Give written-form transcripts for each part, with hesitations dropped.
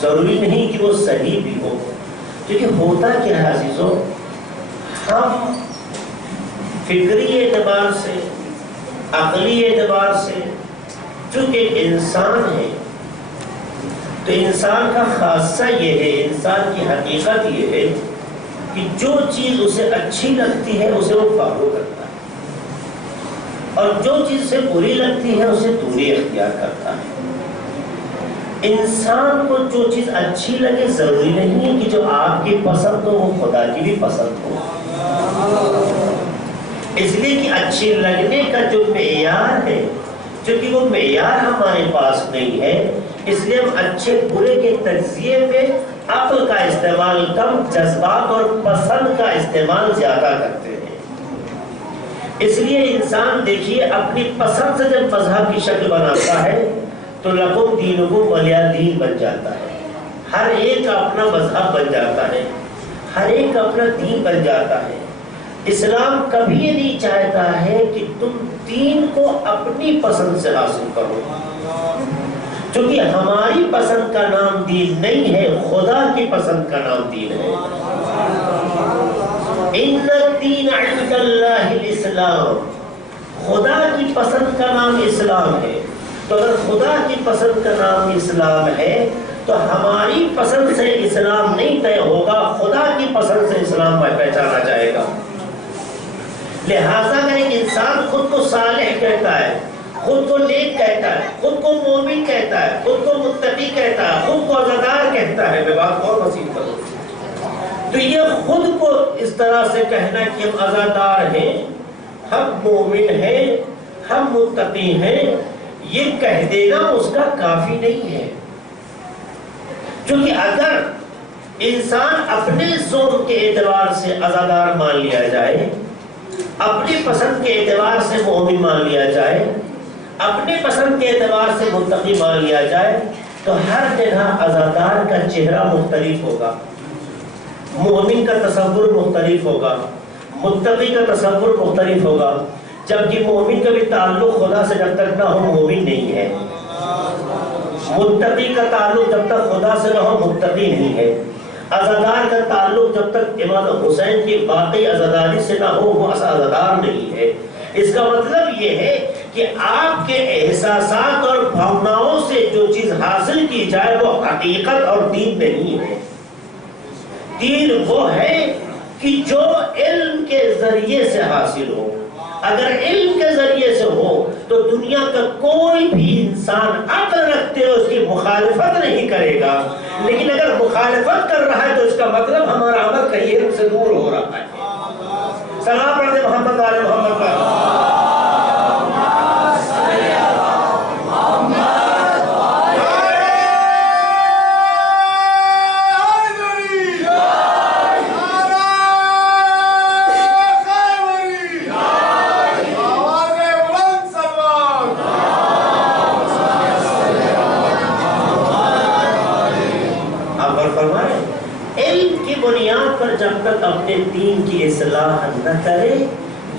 ضروری نہیں کہ وہ صحیح بھی ہو. کیونکہ ہوتا کیا ہے عزیزوں، ہم فکری اعتبار سے، عقلی اعتبار سے چونکہ انسان ہے، تو انسان کا خاصہ یہ ہے، انسان کی حقیقت یہ ہے کہ جو چیز اسے اچھی لگتی ہے اسے وہ فالو کرتا ہے، اور جو چیز اسے بری لگتی ہے اسے دوری اختیار کرتا ہے. انسان کو جو چیز اچھی لگے ضروری نہیں ہے کہ جو آپ کی پسند ہو وہ خدا کی بھی پسند ہو. اس لیے کہ اچھی لگنے کا جو معیار ہے، چونکہ وہ معیار ہمارے پاس نہیں ہے، اس لیے ہم اچھے برے کے تجزیے میں عقل کا استعمال کم، جذبات اور پسند کا استعمال زیادہ کرتے ہیں. اس لیے انسان دیکھیے اپنی پسند سے جب مذہب کی شکل بناتا ہے تو لکم دینکم ولی دین بن جاتا ہے. ہر ایک کا اپنا مذہب بن جاتا ہے، ہر ایک کا اپنا دین بن جاتا ہے. اسلام کبھی یہ نہیں چاہتا ہے کہ تم دین کو اپنی پسند سے حاصل کرو، کیونکہ ہماری پسند کا نام دین نہیں ہے، خدا کی پسند کا نام دین ہے. ان الدین عند اللہ الاسلام، خدا کی پسند کا نام اسلام ہے. تو اگر خدا کی پسند کا نام اسلام ہے تو ہماری پسند سے اسلام نہیں طے ہوگا، خدا کی پسند سے اسلام پہچانا جائے گا. لہذا اگر ایک انسان خود کو صالح کہتا ہے، خود کو نیک کہتا ہے، خود کو مومن کہتا ہے، خود کو متقی کہتا ہے، خود کو عزادار کہتا ہے، میں بات اور وسیع کروں، تو یہ خود کو اس طرح سے کہنا کہ ہم عزادار ہیں، ہم مومن ہیں، ہم متقی ہیں، یہ کہہ دینا اس کا کافی نہیں ہے. کیونکہ اگر انسان اپنے ذوق کے اعتبار سے عزادار مان لیا جائے، اپنی پسند کے اعتبار سے مومن مان لیا جائے، اپنے پسند کے اعتبار سے متقی مان لیا جائے، تو ہر جگہ عزادار کا چہرہ مختلف ہوگا، مومن کا تصور مختلف ہوگا، متقی کا تصور مختلف ہوگا. جبکہ مومن کا بھی تعلق خدا سے جب تک نہ ہو مومن نہیں ہے، متقی کا تعلق جب تک خدا سے نہ ہو متقی نہیں ہے، عزادار کا تعلق جب تک امام حسین کی باقی عزاداری سے نہ ہو وہ عزادار نہیں ہے. اس کا مطلب یہ ہے کہ آپ کے احساسات اور بھاوناؤں سے جو چیز حاصل کی جائے وہ حقیقت اور دین نہیں ہے. دین وہ ہے کہ جو علم کے ذریعے سے حاصل ہو. اگر علم کے ذریعے سے ہو تو دنیا کا کوئی بھی انسان عقل رکھتے ہوئے اس کی مخالفت نہیں کرے گا، لیکن اگر مخالفت کر رہا ہے تو اس کا مطلب ہمارا عمل کہیں علم سے دور ہو رہا ہے. سلام پڑھتے محمد علی محمد پر. جب تک اپنے دین کی اصلاح نہ کرے،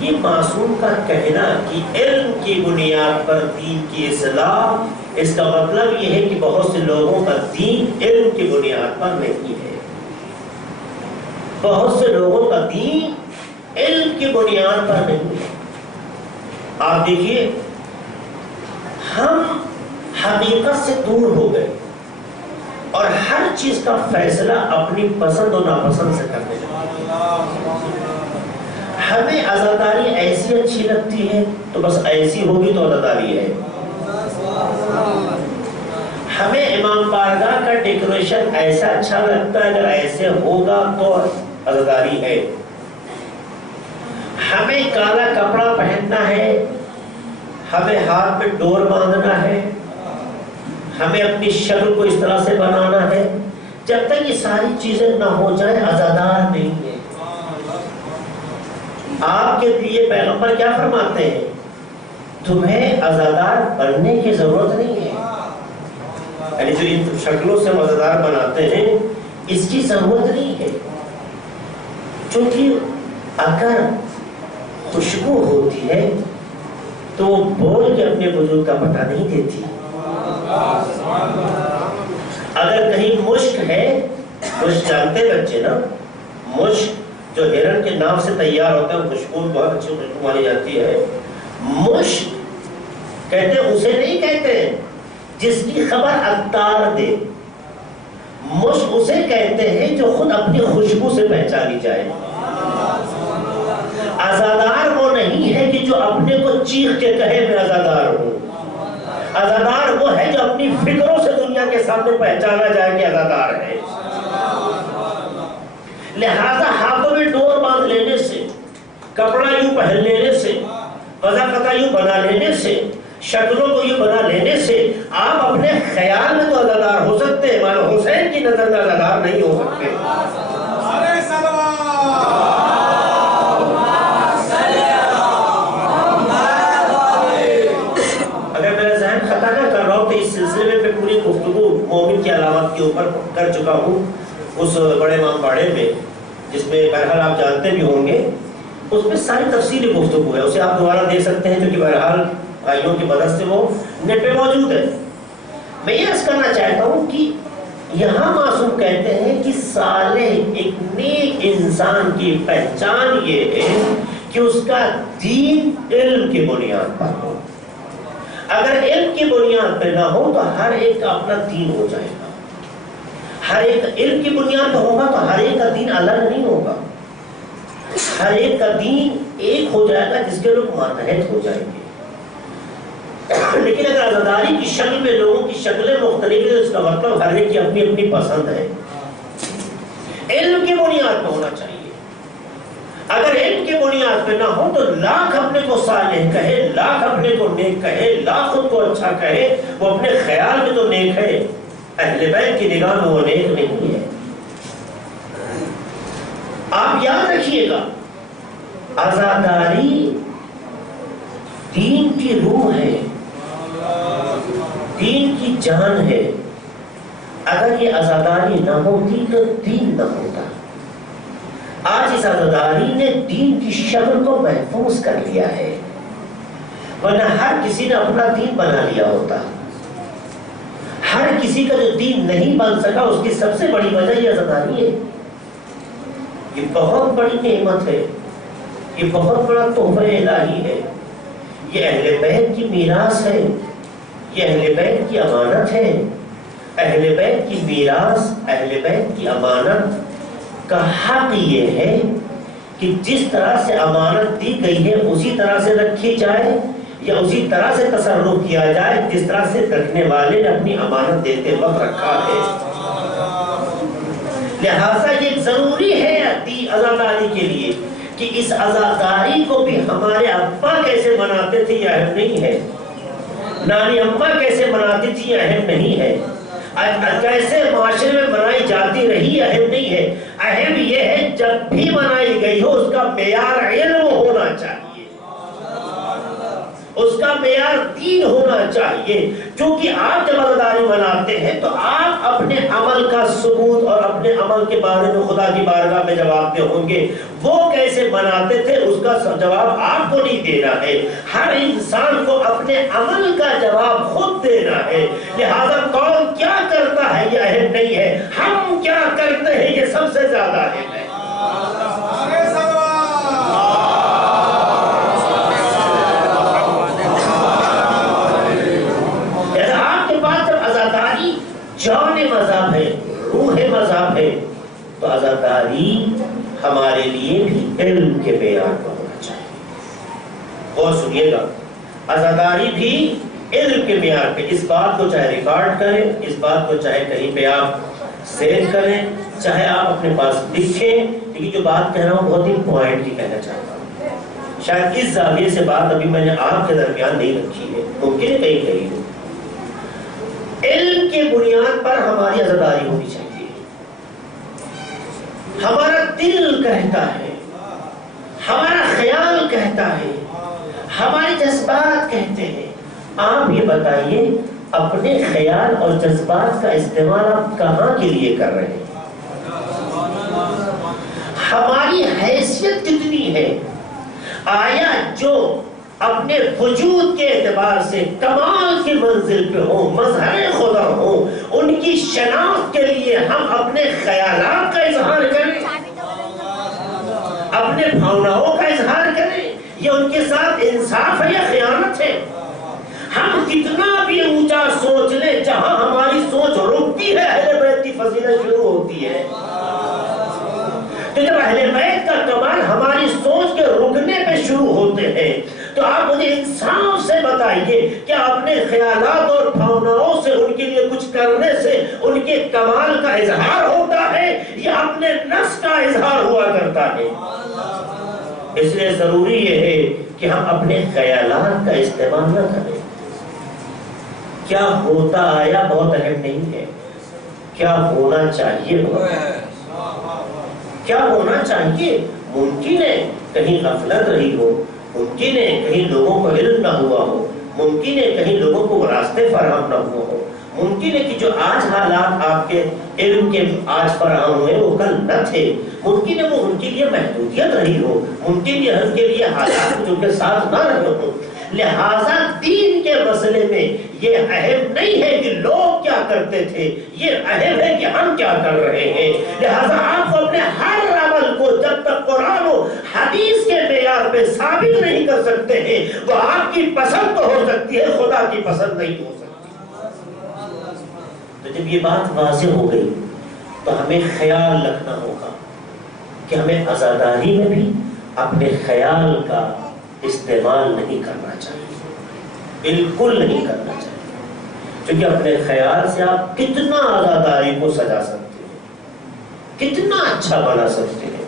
یہ معصوم کا کہنا کہ علم کی بنیاد پر دین کی اصلاح، اس کا مطلب یہ ہے کہ بہت سے لوگوں کا دین علم کی بنیاد پر نہیں ہے. بہت سے لوگوں کا دین علم کی بنیاد پر نہیں ہے. آپ دیکھیے ہم حقیقت سے دور ہو گئے اور ہر چیز کا فیصلہ اپنی پسند و ناپسند سے کرنے لگے. ہمیں عزاداری ایسی اچھی لگتی ہے تو بس ایسی ہوگی تو عزاداری ہے. ہمیں امام بارگاہ کا ڈیکوریشن ایسا اچھا لگتا ہے، اگر ایسے ہوگا تو عزاداری ہے. ہمیں کالا کپڑا پہننا ہے، ہمیں ہاتھ میں ڈور باندھنا ہے، ہمیں اپنی شکل کو اس طرح سے بنانا ہے، جب تک یہ ساری چیزیں نہ ہو جائیں عزادار نہیں ہے. آپ کے لیے پیغمبر کیا فرماتے ہیں؟ تمہیں عزادار بننے کی ضرورت نہیں ہے. یعنی جو ان شکلوں سے عزادار بناتے ہیں اس کی ضرورت نہیں ہے، چونکہ اگر خوشبو ہوتی ہے تو وہ بول کے اپنے وجود کا پتہ نہیں دیتی. اگر کہیں ہے، مشک جانتے بچے نا، مشک جو ہرن کے نام سے تیار ہوتا ہے، خوشبو بہت اچھی خوشبو مانی جاتی ہے. مشک کہتے اسے نہیں کہتے جس کی خبر عطار دے، مشک اسے کہتے ہیں جو خود اپنی خوشبو سے پہچانی جائے. عزادار وہ نہیں ہے کہ جو اپنے کو چیخ کے کہے میں عزادار ہوں. عزادار وہ ہے جو اپنی فکروں سے دنیا کے سامنے پہچانا جائے کہ عزادار ہے. لہذا ہاتھوں میں ڈور باندھ لینے سے، کپڑا یوں پہن لینے سے، وضاقتہ یوں بنا لینے سے، شکلوں کو یوں بنا لینے سے آپ اپنے خیال میں تو عزادار ہو سکتے ہیں، مولانا حسین کی نظر میں عزادار نہیں ہو سکتے. اگر میرا ذہن خطا نہ کر رہا ہوں تو اس سلسلے میں پوری گفتگو مومن کی علامات کے اوپر کر چکا ہوں اس بڑے امام باڑے میں، جس میں بہرحال آپ جانتے بھی ہوں گے، اس میں ساری تفصیلی گفتگو ہے. اسے آپ دوبارہ دیکھ سکتے ہیں کیونکہ بہرحال بھائیوں کی مدد سے وہ نیٹ پہ موجود ہے. میں یہ عرض کرنا چاہتا ہوں کہ یہاں معصوم کہتے ہیں کہ صالح ایک نیک انسان کی پہچان یہ ہے کہ اس کا دین علم کی بنیاد پر ہو. اگر علم کی بنیاد پہ نہ ہو تو ہر ایک کا اپنا دین ہو جائے گا. ہر ایک علم کی بنیاد پہ ہوگا تو ہر ایک کا دین الگ نہیں ہوگا. ہر ایک کا دین ایک ہو جائے گا جس کے لوگ ماتحت ہو جائیں گے. لیکن اگر عزاداری کی شکل میں لوگوں کی شکلیں مختلف ہیں، اس کا مطلب ہر ایک کی اپنی اپنی پسند ہے. علم کی بنیاد پہ ہونا چاہیے. اگر علم کی بنیاد پہ نہ ہو تو لاکھ اپنے کو صالح کہے، لاکھ اپنے کو نیک کہے، لاکھ خود کو اچھا کہے، وہ اپنے خیال میں تو نیک ہے، اہل بیت کی نگاہ میں وہ نیک نہیں ہے. آپ یاد رکھیے گا، عزاداری دین کی روح ہے، دین کی جان ہے. اگر یہ عزاداری نہ ہوتی تو دین نہ ہوتا. آج اس عزاداری نے دین کی شکل کو محفوظ کر لیا ہے، ورنہ ہر کسی نے اپنا دین بنا لیا ہوتا. ہر کسی کا جو دین نہیں بن سکا اس کی سب سے بڑی وجہ یہ عزاداری ہے. یہ بہت بڑی نعمت ہے، یہ بہت بڑا تحفہ الہی ہے. یہ اہل بیت کی میراث ہے، یہ اہل بیت کی امانت ہے. اہل بیت کی میراث، اہل بیت کی امانت کا حق یہ ہے کہ جس طرح سے امانت دی گئی ہے اسی طرح سے رکھی جائے، یا اسی طرح سے تصرف کیا جائے جس طرح سے رکھنے والے نے اپنی امانت دیتے وقت رکھا ہے. لہذا یہ ضروری ہے عزاداری کے لیے کہ اس عزاداری کو بھی ہمارے ابا کیسے مناتے تھے یہ اہم نہیں ہے، نانی اماں کیسے مناتی تھی یہ اہم نہیں ہے، کیسے معاشرے میں منائی جاتی رہی اہم نہیں ہے. اہم یہ ہے جب بھی منائی گئی ہو اس کا معیار علم ہونا چاہیے، اس کا معیار دین ہونا چاہیے. کیونکہ آپ جب عزاداری مناتے ہیں تو آپ اپنے عمل کا ثبوت اور اپنے عمل کے بارے میں خدا کی بارگاہ میں جواب دے ہوں گے. وہ کیسے مناتے تھے اس کا جواب آپ کو نہیں دینا ہے، ہر انسان کو اپنے عمل کا جواب خود دینا ہے. لہذا کون کیا کرتا ہے یہ اہم نہیں ہے، ہم کیا کرتے ہیں یہ سب سے زیادہ اہم ہے. جان مذہب ہے، روح مذہب ہے، تو عزاداری ہمارے لیے بھی علم کے معیار پر ہونا چاہیے. اور سنیے گا، عزاداری بھی علم کے معیار پہ. اس بات کو چاہے ریکارڈ کریں، اس بات کو چاہے کہیں پہ آپ سیو کریں، چاہے آپ اپنے پاس لکھیں، کیونکہ جو بات کہہ رہا ہوں بہت ہی پوائنٹ کی کہنا چاہتا ہوں. شاید اس زاویے سے بات ابھی میں نے آپ کے درمیان نہیں رکھی ہے، ممکن ہے کہیں کہیں ہو. علم کی بنیاد پر ہماری عزاداری ہونی چاہیے. ہمارا دل کہتا ہے، ہمارا خیال کہتا ہے، ہمارے جذبات کہتے ہیں. آپ یہ بتائیے اپنے خیال اور جذبات کا استعمال آپ کہاں کے لیے کر رہے ہیں؟ ہماری حیثیت کتنی ہے؟ آیا جو اپنے وجود کے اعتبار سے کمال کی منزل پہ ہوں، مظہر خدا ہوں، ان کی شناخت کے لیے ہم اپنے خیالات کا اظہار کریں، اپنے بھاوناؤں کا اظہار کریں، یہ ان کے ساتھ انصاف ہے یا خیانت ہے؟ ہم کتنا بھی اونچا سوچ لیں، جہاں ہماری سوچ رکتی ہے اہل بیت کی فضیلت شروع ہوتی ہے۔ تو جب اہل بیت کا کمال ہماری سوچ کے رکنے پہ شروع ہوتے ہیں تو آپ مجھے انصاف سے بتائیے، کیا اپنے خیالات اور بھاوناؤں سے ان کے لیے کچھ کرنے سے ان کے کمال کا اظہار ہوتا ہے یا اپنے نفس کا اظہار ہوا کرتا ہے؟ اس لیے ضروری یہ ہے کہ ہم اپنے خیالات کا استعمال نہ کریں۔ کیا ہوتا آیا بہت اہم نہیں ہے، کیا ہونا چاہیے بہت ہے۔ کیا ہونا چاہیے؟ ممکن ہے کہیں غفلت رہی ہو، ممکن ہے کہیں لوگوں کو علم نہ ہوا ہو، ممکن ہے کہیں لوگوں کو راستے فراہم نہ ہوا ہو، ممکن ہے کہ جو آج حالات آپ کے علم کے آج فراہم ہوئے وہ کل نہ تھے، ممکن ہے وہ ان کے لیے محدودیت رہی ہو، ممکن ہے ان کے لیے حالات جو کے ساتھ نہ رہے ہو۔ لہٰذا دین کے مسئلے میں یہ اہم نہیں ہے کہ لوگ کیا کرتے تھے، یہ اہم ہے کہ ہم کیا کر رہے ہیں۔ لہٰذا آپ کو اپنے ہر عمل کو جب تک قرآن و حدیث کے معیار پہ ثابت نہیں کر سکتے ہیں، وہ آپ کی پسند تو ہو سکتی ہے، خدا کی پسند نہیں ہو سکتی۔ تو جب یہ بات واضح ہو گئی تو ہمیں خیال رکھنا ہوگا کہ ہمیں عزاداری میں بھی اپنے خیال کا استعمال نہیں کرنا چاہیے، بالکل نہیں کرنا چاہیے، کیونکہ اپنے خیال سے آپ کتنا عزاداری کو سجا سکتے ہیں، کتنا اچھا بنا سکتے ہیں،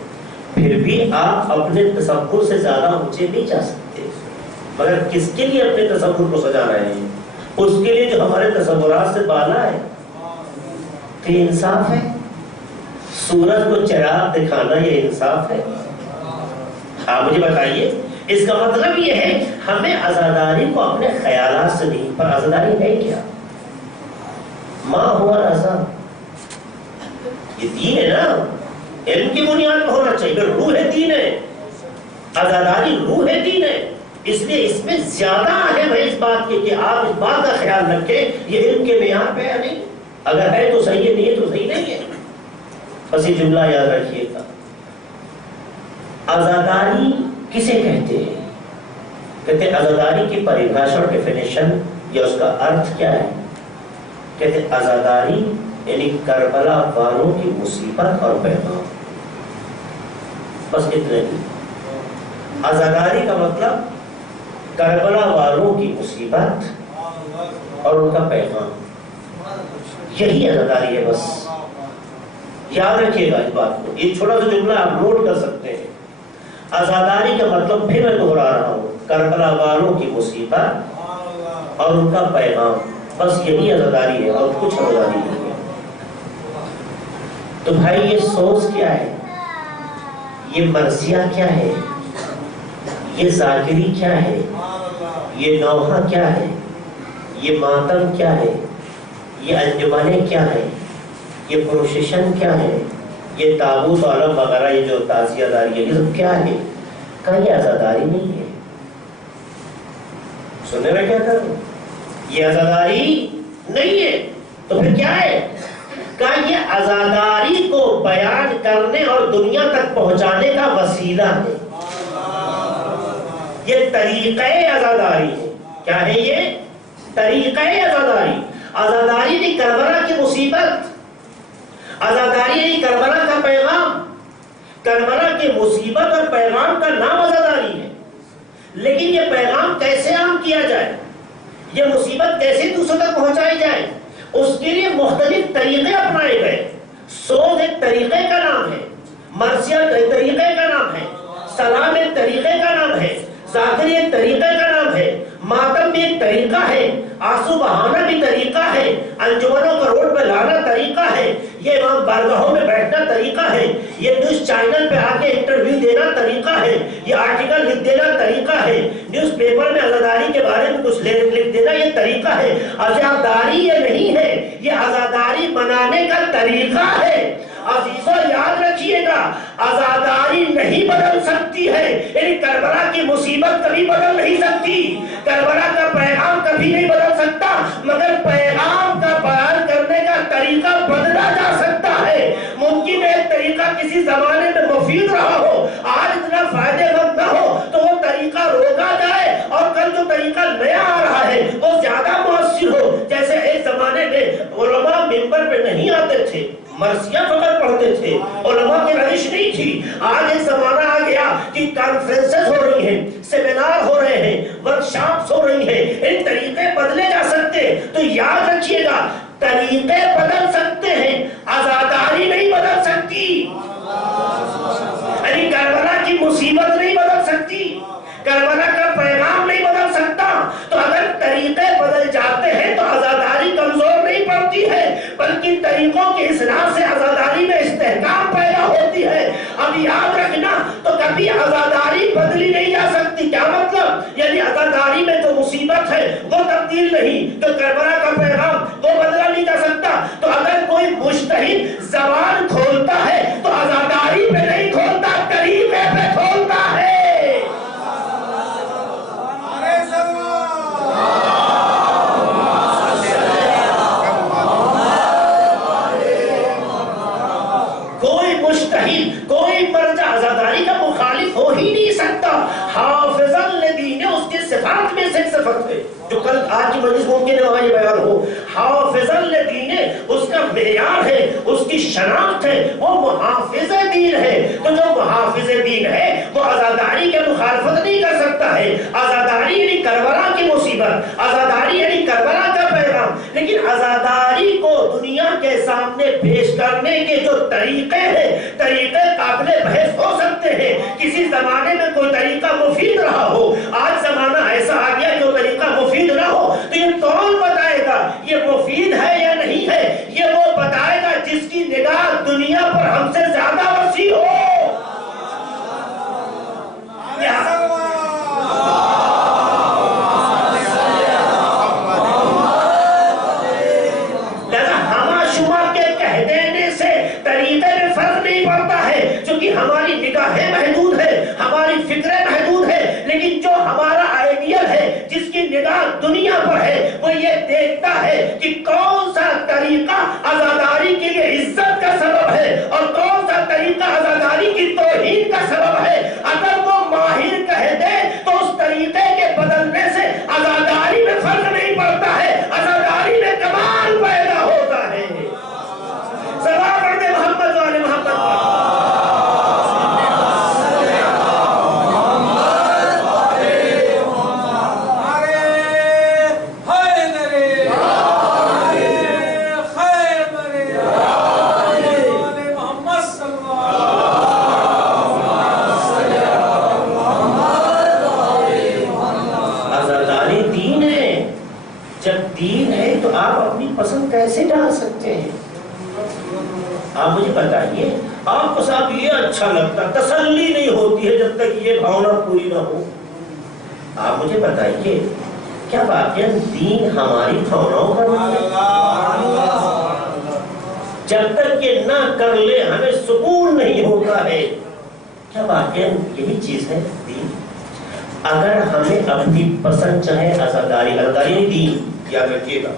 پھر بھی آپ اپنے تصور سے زیادہ اونچے نہیں جا سکتے۔ مگر کس کے لیے اپنے تصور کو سجا رہے ہیں؟ اس کے لیے جو ہمارے تصورات سے بالا ہے۔ تو یہ انصاف ہے؟ سورج کو چراغ دکھانا یہ انصاف ہے؟ آپ مجھے بتائیے۔ اس کا مطلب یہ ہے ہمیں عزاداری کو اپنے خیالات سے نہیں، پر عزاداری ہے کیا؟ ماں ہوا رضا، یہ دین ہے نا، علم کی بنیاد پر ہونا چاہیے، روح دین ہے، عزاداری روح دین ہے۔ اس لیے اس میں زیادہ اہم ہے اس بات کی کہ آپ اس بات کا خیال رکھیں یہ علم کے معیار پہ ہے نہیں، اگر ہے تو صحیح ہے، نہیں ہے تو صحیح نہیں ہے۔ بس یہ جملہ یاد رکھیے گا۔ عزاداری کسے کہتے ہیں؟ کہتے ہیں عزاداری کی پریبھاشا اور ڈیفینیشن یا اس کا ارتھ کیا ہے؟ کہتے ہیں عزاداری یعنی کربلا والوں کی مصیبت اور پیغام، بس اتنے ہی۔ عزاداری کا مطلب کربلا والوں کی مصیبت اور ان کا پیغام، یہی عزاداری ہے۔ بس یاد رکھیے گا اس بات کو، ایک چھوٹا سا جملہ آپ نوٹ کر سکتے ہیں۔ عزاداری کا مطلب پھر میں دہرا رہا ہوں، کربلا والوں کی مصیبت اور ان کا پیغام، بس یہی عزاداری ہے اور کچھ عزاداری نہیں ہے۔ تو بھائی یہ سوز کیا ہے، یہ مرثیہ کیا ہے، یہ ذاکری کیا ہے، یہ نوحہ کیا ہے، یہ ماتم کیا ہے، یہ انجمنیں کیا ہے، یہ پروسیشن کیا ہے، یہ تابوت عالم وغیرہ یہ جو تعزیہ داری ہے، یہ سب کیا ہے؟ کہ یہ عزاداری نہیں ہے۔ سننے میں کیا کر رہے ہیں؟ یہ عزاداری نہیں ہے تو پھر کیا ہے؟ کہ یہ عزاداری کو بیان کرنے اور دنیا تک پہنچانے کا وسیلہ ہے، یہ طریقہ عزاداری ہے۔ کیا ہے یہ؟ طریقہ عزاداری۔ عزاداری نہیں کربلا کی مصیبت، عزاداری نہیں کربلا کا پیغام، کربلا کی مصیبت اور پیغام کا نام عزاداری ہے۔ لیکن یہ پیغام کیسے عام کیا جائے، یہ مصیبت کیسے دوسروں تک پہنچائی جائے، اس کے لیے مختلف طریقے اپنائے گئے۔ سوز ایک طریقے کا نام ہے، مرثیہ ایک طریقے کا نام ہے، سلام ایک طریقے کا نام ہے، ذاکری ایک طریقے کا نام ہے، ماتم بھی ایک طریقہ ہے، آنسو بہانا بھی طریقہ ہے، انجمنوں کو روڈ پہ لانا طریقہ ہے، یہ امام بارگاہوں میں بیٹھنا طریقہ ہے، یہ نیوز چینل پہ آ کے انٹرویو دینا طریقہ ہے، یہ آرٹیکل لکھ دینا طریقہ ہے، نیوز پیپر میں عزاداری کے بارے میں کچھ لکھ دینا یہ طریقہ ہے۔ عزاداری یہ نہیں ہے، یہ عزاداری منانے کا طریقہ ہے۔ عزیزوں یاد رکھیے گا عزاداری نہیں بدل سکتی ہے، یعنی کربلا کی مصیبت کبھی بدل نہیں سکتی، کربلا کا پیغام کبھی نہیں بدل سکتا، مگر پیغام کا بیان کرنے کا طریقہ بدلا جا سکتا ہے۔ ممکن ہے طریقہ کسی زمانے میں مفید رہا ہو، آج اتنا فائدے مند نہ ہو تو وہ طریقہ روکا جائے اور کل جو طریقہ نیا آ رہا ہے وہ زیادہ مؤثر ہو۔ جیسے ایک زمانے میں علماء منبر پہ نہیں آتے تھے، مرثیہ فقط پڑھتے تھے، علماء کی روش نہیں تھی۔ آج ایک زمانہ آ گیا کہ کانفرنسز ہو رہی ہیں، سیمینار ہو رہے ہیں، ورکشاپس ہو رہی ہیں، ان طریقے بدلے جا سکتے۔ تو یاد رکھیے گا طریقے بدل سکتے ہیں، عزاداری نہیں بدل سکتی، یعنی کربلا کی مصیبت نہیں بدل سکتی، کربلا کا پیغام نہیں بدل سکتا۔ تو اگر طریقے بدل جاتے ہیں تو عزاداری کمزور نہیں پڑتی ہے، بلکہ طریقوں کی اصلاح سے عزاداری میں استحکام پیدا ہوتی ہے۔ اب یاد رکھنا تو کبھی عزاداری بدلی نہیں جا سکتی۔ کیا مطلب؟ یعنی عزاداری میں جو مصیبت ہے وہ تبدیل نہیں، جو کربلا کا پیغام وہ بدلا نہیں جا سکتا۔ تو اگر کوئی مجتہد زبان کھولتا ہے تو عزاداری پہ نہیں کھولتا، طریقے پہ کھولتا ہے۔ کوئی مجتہد، کوئی مرجع عزاداری کا مخالف ہو ہی نہیں سکتا۔ حافظ الدین اس کے صفات میں سے ایک صفت ہے جو کل آج کی مجلس ممکن ہے وہاں یہ بیان ہو۔ حافظ الدین اس کا معیار ہے، اس کی شناخت ہے، وہ محافظ دین ہے۔ تو جو محافظ دین ہے وہ عزاداری کے مخالفت نہیں کر سکتا ہے۔ عزاداری یعنی کربلا کی مصیبت، عزاداری یعنی کربلا کا پیغام، لیکن عزاداری کو دنیا کے سامنے پیش کرنے کے جو طریقے ہیں، طریقے قابل بحث ہو سکتے ہیں۔ کسی زمانے میں کوئی طریقہ مفید رہا ہو، آج زمانہ ایسا آ گیا کہ وہ طریقہ مفید نہ ہو، تو یہ کون بتائے گا یہ مفید ہے یا نہیں ہے؟ یہ وہ بتائے گا جس کی نگاہ دنیا پر ہم سے زیادہ وسیع ہو۔ لہذا ہما شما کے کہہ دینے سے طریقے میں فرق نہیں پڑتا ہے، چونکہ ہماری نگاہیں محدود ہے، ہماری فکریں محدود ہے، لیکن جو ہمارا آئیڈیل ہے، جس کی نگاہ دنیا پر ہے، وہ یہ دیکھتا ہے کہ کون سا طریقہ عزاداری کے لیے عزت کا سبب ہے اور کون سا طریقہ عزاداری کی توہین کا سبب ہے۔ اگر وہ ماہر کہہ دے تو اس طریقے کے بدلنے سے عزاداری میں فرق نہیں پڑتا ہے، عزاداری میں کمال پیدا ہوتا ہے۔ صلوات پڑھتے محمد والے محمد پسند کیسے ڈال سکتے ہیں؟ آپ مجھے بتائیے، آپ کو صاحب یہ اچھا لگتا، تسلی نہیں ہوتی ہے جب تک یہ بھاونا پوری نہ ہو۔ آپ مجھے بتائیے کیا واقعاً دین ہماری بھاوناؤں کا نام ہے؟ جب تک یہ نہ کر لے ہمیں سکون نہیں ہوتا ہے۔ کیا واقعاً یہی چیز ہے دین؟ اگر ہمیں اپنی پسند چاہے عزاداری، عزاداری دین یاد رکھیے گا،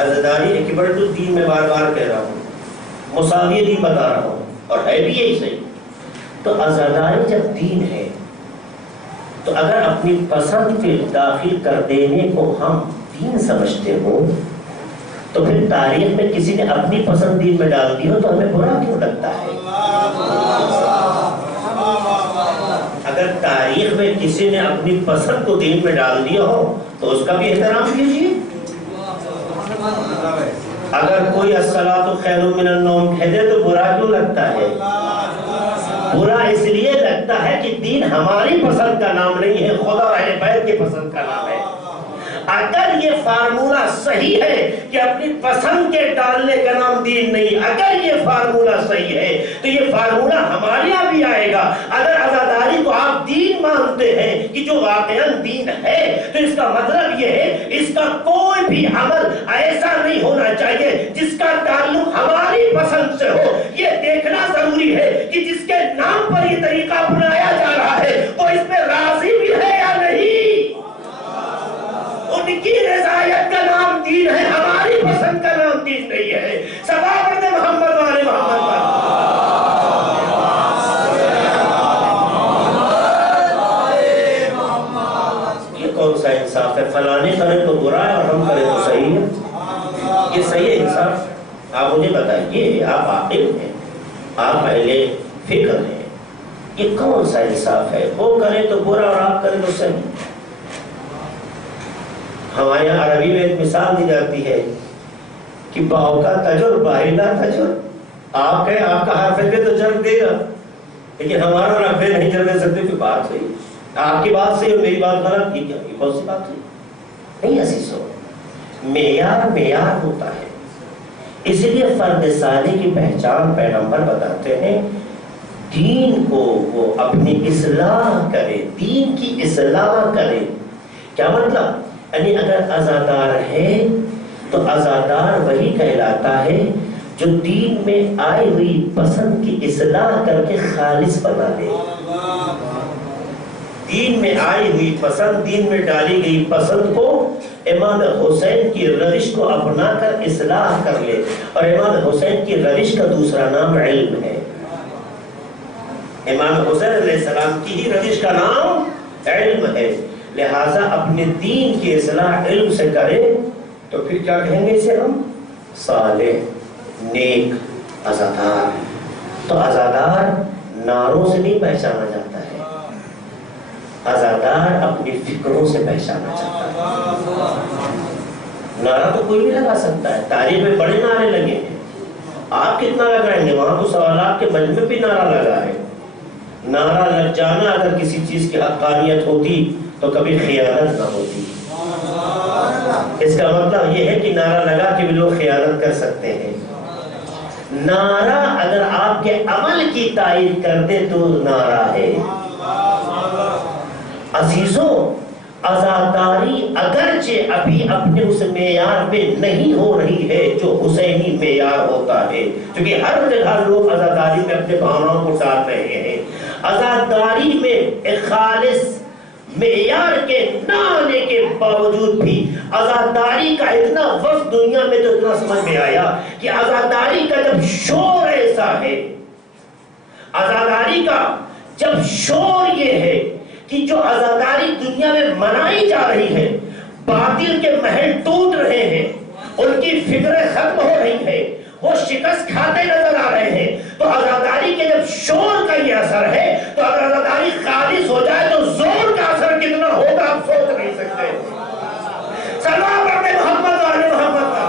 عزاداری اکبر تو دین میں بار بار کہہ رہا ہوں، مساوی دین بتا رہا ہوں، اور ہے بھی یہی صحیح۔ تو عزاداری جب دین ہے تو اگر اپنی پسند کے داخل کر دینے کو ہم دین سمجھتے ہو تو پھر تاریخ میں کسی نے اپنی پسند دین میں ڈال دی ہو تو ہمیں برا کیوں لگتا ہے؟ اگر تاریخ میں کسی نے اپنی پسند کو دین میں ڈال دیا ہو تو اس کا بھی احترام کیجیے۔ اگر کوئی الصلاۃ خیر من النوم کہہ دے تو برا کیوں لگتا ہے؟ برا اس لیے لگتا ہے کہ دین ہماری پسند کا نام نہیں ہے، خدا اور اہل بیت کی پسند کا نام ہے۔ اگر یہ فارمولہ صحیح ہے کہ اپنی پسند کے ڈالنے کا نام دین نہیں، اگر یہ فارمولہ صحیح ہے تو یہ فارمولہ ہمارے یہاں بھی آئے گا۔ اگر عزاداری کو آپ دین مانتے ہیں کہ جو واقعاً دین ہے تو اس کا مطلب یہ ہے اس کا کوئی بھی عمل ایسا نہیں ہونا چاہیے جس کا تعلق ہماری پسند سے ہو۔ یہ آپ مجھے بتائیے، آپ عاقل ہیں، آپ اہل فکر ہیں، یہ کون سا انصاف ہے؟ وہ کرے تو برا اور آپ کرے تو صحیح۔ ہمارے یہاں عربی میں ایک مثال دی جاتی ہے کہ باؤ کا تجر باہر نہ تجر، آپ کہیں آپ کا حافظ دے تو جرم دے گا، لیکن ہمارا حافظ نہیں جرم دے سکتے، پھر بات صحیح، آپ کی بات صحیح اور میری بات غلط، ٹھیک ہے، یہ کون سی بات ہے؟ نہیں عزیزو، معیار معیار ہوتا ہے۔ اس لیے فرد صالح کی پہچان پیغمبر بتاتے ہیں دین کو وہ اپنی اصلاح کرے، دین کی اصلاح کرے۔ کیا مطلب؟ یعنی اگر عزادار ہے تو عزادار وہی کہلاتا ہے جو دین میں آئی ہوئی پسند کی اصلاح کر کے خالص بنا دے۔ دین میں آئی ہوئی پسند، دین میں ڈالی گئی پسند کو امام حسین کی روش کو اپنا کر اصلاح کر لے، اور امام حسین کی روش کا دوسرا نام علم ہے۔ امام حسین علیہ السلام کی ہی روش کا نام علم ہے، لہٰذا اپنے دین کی اصلاح علم سے کرے تو پھر کیا کہیں گے اسے ہم؟ صالح، نیک، عزادار۔ تو عزادار نعروں سے نہیں پہچانا جاتا ہے، عزادار اپنی فکروں سے پہچانا جاتا ہے۔ نعرہ تو کوئی بھی لگا سکتا ہے، تاریخ میں بڑے نعرے لگے ہیں، آپ کتنا لگائیں گے؟ وہاں تو سوالات کے منچ میں بھی نعرہ لگا ہے۔ نعرہ لگ جانا اگر کسی چیز کی حقانیت ہوتی تو کبھی خیانت نہ ہوتی۔ اس کا مطلب یہ ہے کہ نعرہ لگا کے بھی لوگ خیانت کر سکتے ہیں۔ نعرہ اگر آپ کے عمل کی تائید کر دے تو نعرہ ہے۔ عزیزوں، عزاداری اگرچہ ابھی اپنے اس معیار پہ نہیں ہو رہی ہے جو حسینی معیار ہوتا ہے، کیونکہ ہر جگہ لوگ عزاداری میں اپنے بھاوناؤں کو ڈال رہے ہیں۔ عزاداری میں ایک خالص معیار کے نہ آنے کے باوجود بھی عزاداری کا اتنا وقت دنیا میں تو اتنا سمجھ میں آیا کہ عزاداری کا جب شور ایسا ہے، عزاداری کا جب شور یہ ہے کہ جو عزاداری دنیا میں منائی جا رہی ہے، باطل کے محل ٹوٹ رہے ہیں، ان کی فکریں ختم ہو رہی ہے، وہ شکست کھاتے نظر آ رہے ہیں، تو عزاداری کے جب شور کا یہ اثر ہے تو اگر عزاداری خالص ہو جائے تو زور کا اثر کتنا ہوگا آپ سوچ نہیں سکتے۔ سلام اپنے محمد والے محمد کا۔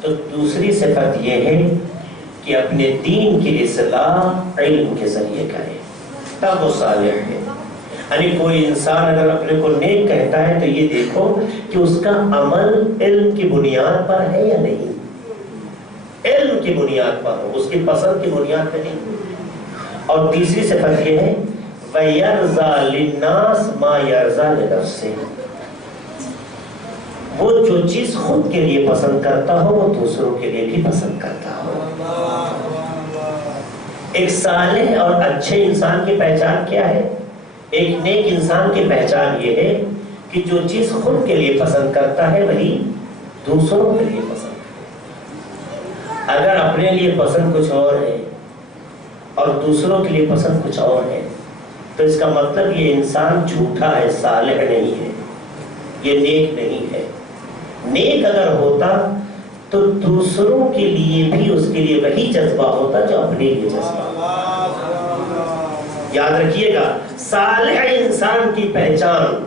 تو دوسری صفت یہ ہے کہ اپنے دین کی اصلاح علم کے ذریعے کرے، تب وہ صالح ہے۔ یعنی کوئی انسان اگر اپنے کو نیک کہتا ہے تو یہ دیکھو کہ اس کا عمل علم کی بنیاد پر ہے یا نہیں، علم کی بنیاد پر ہو، اس کی پسند کی بنیاد پہ نہیں۔ اور تیسری صفت یہ ہے وَيَرْضَى لِلنَّاسِ مَا يَرْضَى لِنَفْسِهِ، وہ جو چیز خود کے لیے پسند کرتا ہو وہ دوسروں کے لیے بھی پسند کرتا ہو۔ ایک صالح اور اچھے انسان کی پہچان کیا ہے؟ ایک نیک انسان کی پہچان یہ ہے کہ جو چیز خود کے لیے پسند کرتا ہے وہی دوسروں کے لیے پسند کرتا ہے۔ اگر اپنے لیے پسند کچھ اور ہے اور دوسروں کے لیے پسند کچھ اور ہے تو اس کا مطلب یہ انسان جھوٹا ہے، صالح نہیں ہے، یہ نیک نہیں ہے۔ نیک اگر ہوتا تو دوسروں کے لیے بھی اس کے لیے وہی جذبہ ہوتا جو اپنے لیے جذبہ۔ یاد رکھیے گا، صالح انسان کی پہچان،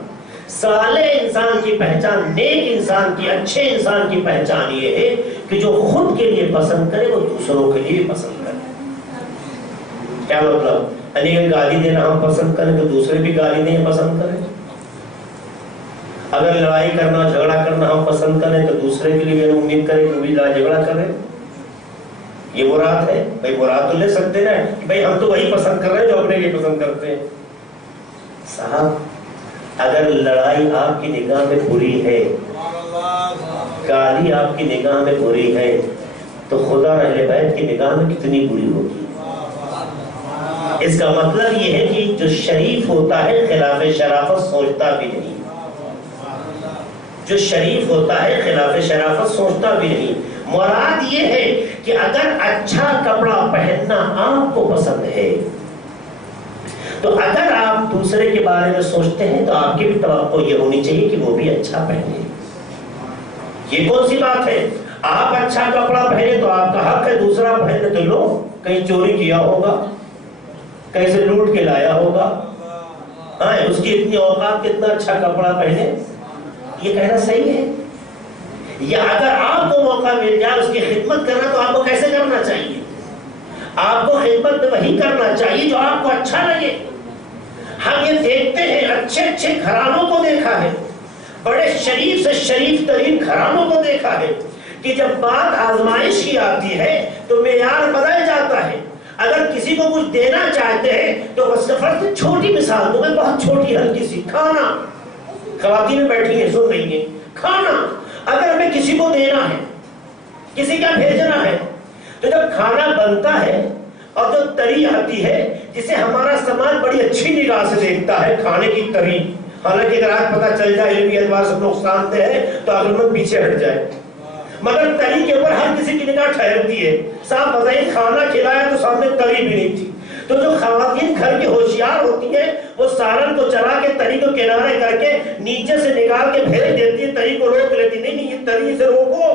صالح انسان کی پہچان، نیک انسان کی، اچھے انسان کی پہچان یہ ہے کہ جو خود کے لیے پسند کرے وہ دوسروں کے لیے پسند کرے۔ کیا مطلب؟ یعنی گالی دینا ہم پسند کریں تو دوسرے بھی گالی دیں پسند کریں، اگر لڑائی کرنا جھگڑا کرنا ہم پسند کریں تو دوسرے کے لیے امید کریں کہ وہ بھی جھگڑا کریں۔ یہ مراد ہے بھائی، مراد تو لے سکتے نا کہ بھائی ہم تو وہی پسند کر رہے ہیں جو اپنے لیے پسند کرتے ہیں۔ صاحب اگر لڑائی آپ کی نگاہ میں بری ہے، گالی آپ کی نگاہ میں بری ہے، تو خدا اور اہل بیت کی نگاہ میں کتنی بری ہوگی۔ اس کا مطلب یہ ہے کہ جو شریف ہوتا ہے خلاف شرافت سوچتا بھی نہیں، جو شریف ہوتا ہے خلاف شرافت سوچتا بھی نہیں۔ مراد یہ ہے کہ اگر اچھا کپڑا پہننا آپ کو پسند ہے تو اگر آپ دوسرے کے بارے میں سوچتے ہیں تو آپ کی بھی توقع یہ ہونی چاہیے کہ وہ بھی اچھا پہنے. یہ کون سی بات ہے؟ آپ اچھا کپڑا پہنے تو آپ کا حق ہے، دوسرا پہنے تو لو، کہیں چوری کیا ہوگا، کہیں سے لوٹ کے لایا ہوگا، اس کی اتنی اوقات کتنا اچھا کپڑا پہنے، یہ کہنا صحیح ہے؟ یا اگر آپ کو موقع مل جائے اس کی خدمت کرنا تو آپ کو کیسے کرنا چاہیے؟ آپ کو خدمت میں وہی کرنا چاہیے جو آپ کو اچھا لگے. ہم یہ دیکھتے ہیں، اچھے اچھے گھرانوں کو دیکھا ہے، بڑے شریف سے شریف ترین گھرانوں کو دیکھا ہے کہ جب بات آزمائش کی آتی ہے تو معیار بدل جاتا ہے. اگر کسی کو کچھ دینا چاہتے ہیں تو سفر سے چھوٹی مثال دوں میں، بہت چھوٹی ہلکی سی، کھانا. خواتین بیٹھی ہیں سن رہی ہیں، کھانا اگر ہمیں کسی کو دینا ہے، کسی کا بھیجنا ہے، تو جب کھانا بنتا ہے اور جو تری آتی ہے جسے ہمارا سماج بڑی اچھی نگاہ سے دیکھتا ہے، کھانے کی تری، حالانکہ اگر آج پتہ چل جائے علمی اعتبار سے نقصان دہ ہے تو عقلمند پیچھے ہٹ جائے، مگر تری کے اوپر ہر کسی کی نگاہ ٹھہرتی ہے. صاحب بتائیے کھانا کھلایا تو سامنے تری بھی نہیں تھی. تو جو خواتین گھر کی ہوشیار ہوتی ہیں وہ سالن کو چلا کے تری کو کنارے کر کے نیچے سے نکال کے بھیج دیتی ہے، تری کو روک لیتی. نہیں یہ تری سے روکو.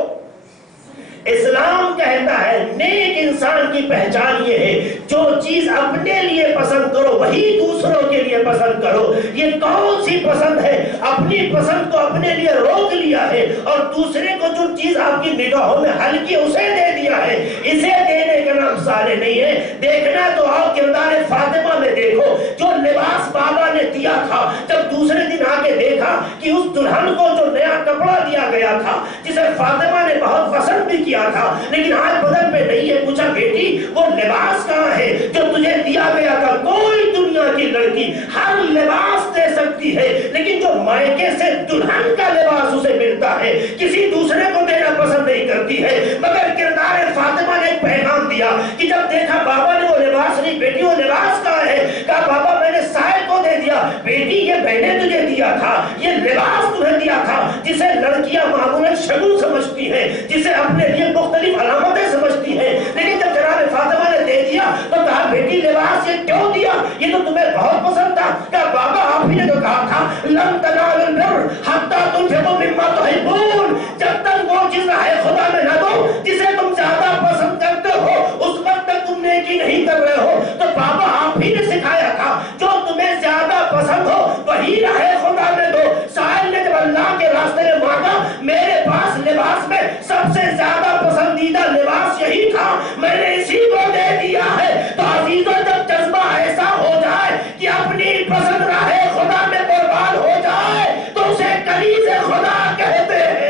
اسلام کہتا ہے نیک انسان کی پہچان یہ ہے جو چیز اپنے لیے پسند کرو وہی دوسروں کے لیے پسند کرو. یہ کون سی پسند ہے؟ اپنی پسند کو اپنے لیے روک لیا ہے اور دوسرے کو جو چیز آپ کی نگاہوں میں ہلکی اسے دے دیا ہے. اسے دینے کا نام صالح نہیں ہے. دیکھنا تو آپ کردار فاطمہ میں دیکھو، جو لباس بابا نے دیا تھا، جب دوسرے دن آگے دیکھا کہ اس دلہن کو جو نیا کپڑا دیا گیا تھا جسے فاطمہ نے بہت پسند بھی کیا تھا لیکن آج بدن میں نہیں ہے، پوچھا بیٹی وہ لباس کہاں ہے جو تجھے دیا گیا تھا؟ کوئی دنیا کی لڑکی ہر لباس دے سکتی ہے لیکن جو مائکے سے دلہن کا لباس اسے ملتا ہے کسی دوسرے کو دینا پسند نہیں کرتی ہے. مگر کردار فاطمہ نے ایک پیغام دیا کہ جب دیکھا بابا نے وہ لباس نہیں، بیٹی وہ لباس کہاں ہے؟ کہا بابا میں نے صاحب کو دے دیا. بیٹی یہ میں نے تجھے دیا تھا، یہ لباس تمہیں دیا تھا جسے لڑکیاں معمولاً شگن سمجھتی ہیں، جسے اپنے لیے مختلف علامتیں سمجھتی ہیں، لیکن جب جناب فاطمہ نے دے دیا تو کہا بیٹی لباس یہ کیوں دیا؟ یہ تو تمہیں بہت پسند تھا. کہا بابا آپ ہی نے تو کہا تھا لن تنالوا البر حتی تنفقوا مما تحبون. جب تک وہ چیز راہ خدا میں نہ دو جسے تم زیادہ پسند کرتے ہو اس وقت تک تم نیکی نہیں کر رہے ہو. تو بابا آپ ہی نے سکھایا تھا جو تمہیں زیادہ پسند ہو وہی راہ خدا میں دو. سائل نے جب اللہ کے راستے میں مانگا میرے پاس لباس میں سب سے زیادہ پسندیدہ لباس یہی تھا، میں نے اسی کو دے دیا ہے. تو عزیزوں جب جذبہ ایسا ہو جائے کہ اپنی پسند راہ خدا میں قربان ہو جائے تو اسے کنیز خدا کہتے ہیں.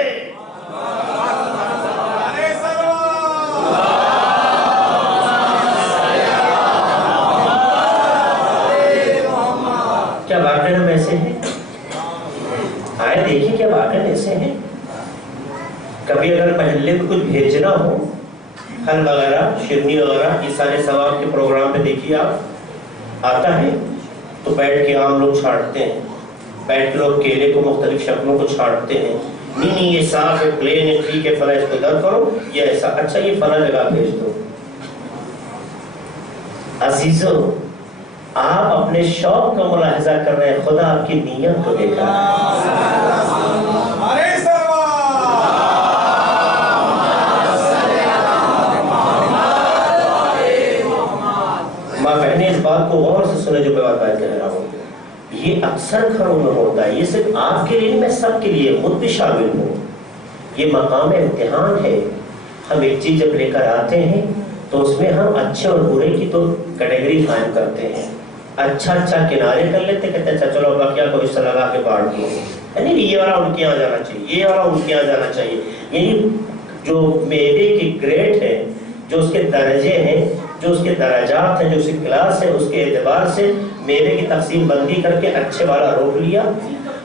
کیا واقعہ ہم ایسے ہیں؟ آئے دیکھیں کیا واقعہ ایسے ہیں؟ کبھی اگر محلے میں کچھ بھیجنا ہو، پھل وغیرہ، شیرنی وغیرہ، یہ سارے ثواب کے پروگرام پہ دیکھیے آپ آتا ہے تو بیٹھ کے عام لوگ چھانٹتے ہیں، بیٹھ کے لوگ کیلے کو مختلف شکلوں کو چھانٹتے ہیں. نہیں یہ صاف ہے، پلین ہے، ٹھیک ہے، فلاں اس کو در کرو، یہ ایسا اچھا یہ فلاں جگہ بھیج دو. عزیزو آپ اپنے شوق کا ملاحظہ کر رہے ہیں، خدا آپ کی نیت کو دیکھ رہا ہے. ماں بہنیں اس بات کو غور سے سنے جو میں بات کہہ رہا ہوں. یہ اکثر گھروں میں ہوتا ہے، یہ صرف آپ کے لیے، میں سب کے لیے خود بھی شامل ہوں. یہ مقام امتحان ہے. ہم ایک چیز جب لے کر آتے ہیں تو اس میں ہم اچھے اور برے کی تو کیٹیگری قائم کرتے ہیں. اچھا کنارے کر لیتے، کہتے اچھا چلو بقیہ کو حصہ لگا کے بانٹ دو، یعنی یہ والا ان کے یہاں جانا چاہیے، یہ والا ان کے یہاں جانا چاہیے. یعنی جو میوے کی گریڈ ہے، جو اس کے درجے ہیں، جو اس کے درجات ہیں، جو اس کی کلاس ہے، اس کے اعتبار سے میوے کی تقسیم بندی کر کے اچھے والا روک لیا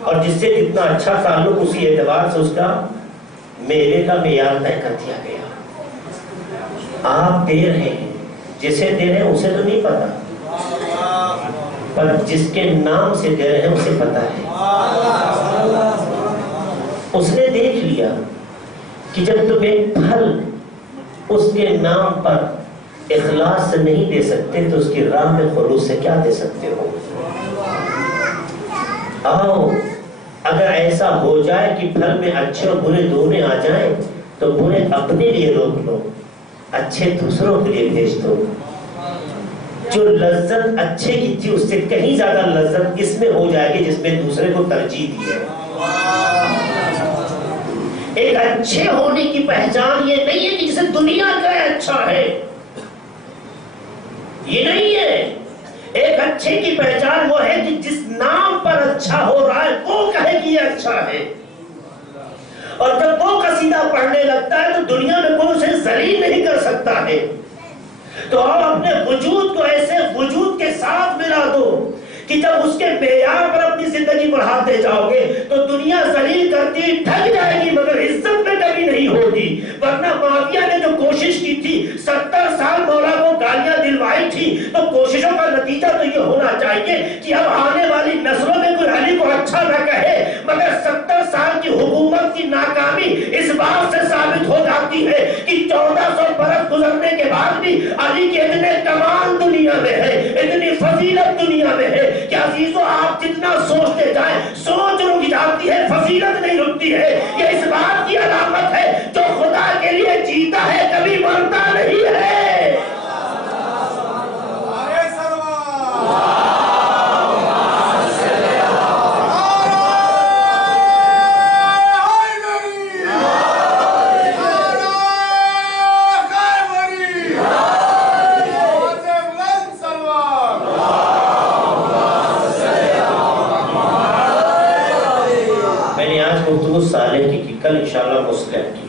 اور جس سے جتنا اچھا تعلق اسی اعتبار سے اس کا میوے کا معیار طے کر دیا گیا. آپ دے رہے ہیں، جسے دے رہے ہیں اسے تو نہیں پتا، پر جس کے نام سے دے رہے ہیں اسے پتا ہے. اس نے دیکھ لیا کہ جب تم ایک پھل اس کے نام پر اخلاص سے نہیں دے سکتے تو اس کی راہ میں خلوص سے کیا دے سکتے ہو. آؤ اگر ایسا ہو جائے کہ پھل میں اچھے اور برے دونوں آ جائیں تو برے اپنے لیے روک لو، اچھے دوسروں کے لیے بھیج دو۔ جو لذت اچھے کی تھی اس سے کہیں زیادہ لذت اس میں ہو جائے گی جس میں دوسرے کو ترجیح دی ہے۔ ایک اچھے ہونے کی پہچان یہ نہیں ہے کہ جسے دنیا کا اچھا ہے، یہ نہیں ہے۔ ایک اچھے کی پہچان وہ ہے کہ جس نام پر اچھا ہو رہا ہے وہ کہے کہ یہ اچھا ہے، اور جب وہ قصیدہ پڑھنے لگتا ہے تو دنیا میں کوئی اسے ذلیل نہیں کر سکتا ہے۔ تو آپ اپنے وجود کو ایسے وجود کے ساتھ ملا دو کہ جب اس کے معیار پر اپنی زندگی بڑھاتے جاؤ گے تو دنیا ذلیل کرتی تھک جائے گی مگر عزت میں کبھی نہیں ہوگی۔ ورنہ معاویہ نے جو کوشش کی تھی، 70 سال مولا کو گالیاں دلوائی تھی، تو کوششوں کا نتیجہ تو یہ ہونا چاہیے کہ اب آنے والی نسلوں میں کوئی علی کو اچھا نہ کہے، مگر 70 سال کی حکومت کی ناکامی اس بات سے ثابت ہو جاتی ہے کہ 1400 برس گزرنے کے بعد بھی علی کے اتنے کمال دنیا میں ہے، اتنی فضیلت دنیا میں ہے کہ عزیزو آپ جتنا سوچتے جائیں سوچ رک جاتی ہے، فضیلت نہیں رکتی ہے۔ یہ اس بات کی علامت ہے جو خدا کے لیے جیتا ہے کبھی مرتا نہیں ہے۔ صالح کی کل انشاءاللہ مسلم کی۔